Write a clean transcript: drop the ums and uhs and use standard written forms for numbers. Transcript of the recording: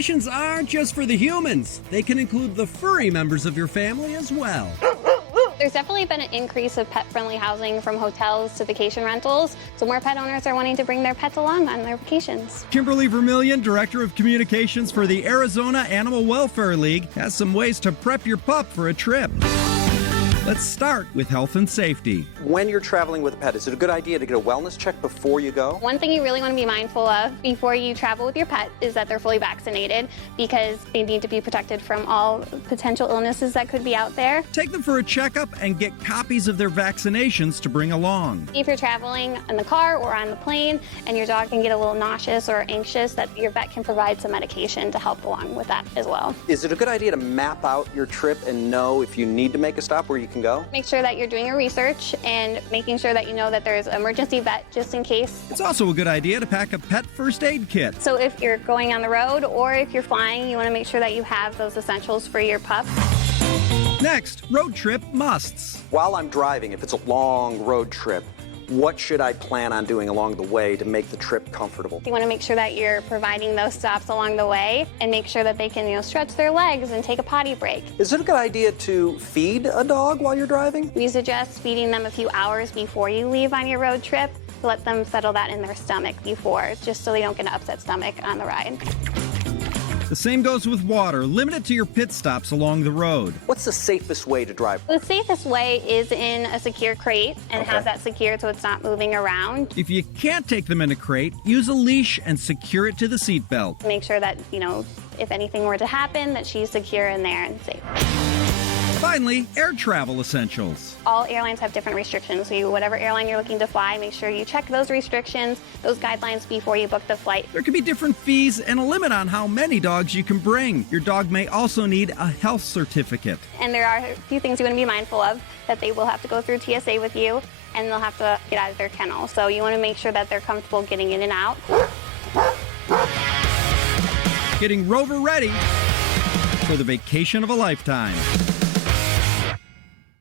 Vacations aren't just for the humans. They can include the furry members of your family as well. There's definitely been an increase of pet-friendly housing from hotels to vacation rentals, so more pet owners are wanting to bring their pets along on their vacations. Kimberly Vermillion, Director of Communications for the Arizona Animal Welfare League, has some ways to prep your pup for a trip. Let's start with health and safety. When you're traveling with a pet, is it a good idea to get a wellness check before you go? One thing you really want to be mindful of before you travel with your pet is that they're fully vaccinated, because they need to be protected from all potential illnesses that could be out there. Take them for a checkup and get copies of their vaccinations to bring along. If you're traveling in the car or on the plane and your dog can get a little nauseous or anxious, that your vet can provide some medication to help along with that as well. Is it a good idea to map out your trip and know if you need to make a stop where you can go? Make sure that you're doing your research and making sure that you know that there's an emergency vet just in case. It's also a good idea to pack a pet first aid kit. So if you're going on the road or if you're flying, you want to make sure that you have those essentials for your pup. Next, road trip musts. While I'm driving, if it's a long road trip, what should I plan on doing along the way to make the trip comfortable? You want to make sure that you're providing those stops along the way and make sure that they can, stretch their legs and take a potty break. Is it a good idea to feed a dog while you're driving? We suggest feeding them a few hours before you leave on your road trip to let them settle that in their stomach before, just so they don't get an upset stomach on the ride. The same goes with water. Limit it to your pit stops along the road. What's the safest way to drive? The safest way is in a secure crate and have that secured so it's not moving around. If you can't take them in a crate, use a leash and secure it to the seatbelt. Make sure that, if anything were to happen, that she's secure in there and safe. Finally, air travel essentials. All airlines have different restrictions, so whatever airline you're looking to fly, make sure you check those restrictions, those guidelines before you book the flight. There can be different fees and a limit on how many dogs you can bring. Your dog may also need a health certificate. And there are a few things you want to be mindful of, that they will have to go through TSA with you, and they'll have to get out of their kennel. So you want to make sure that they're comfortable getting in and out. Getting Rover ready for the vacation of a lifetime.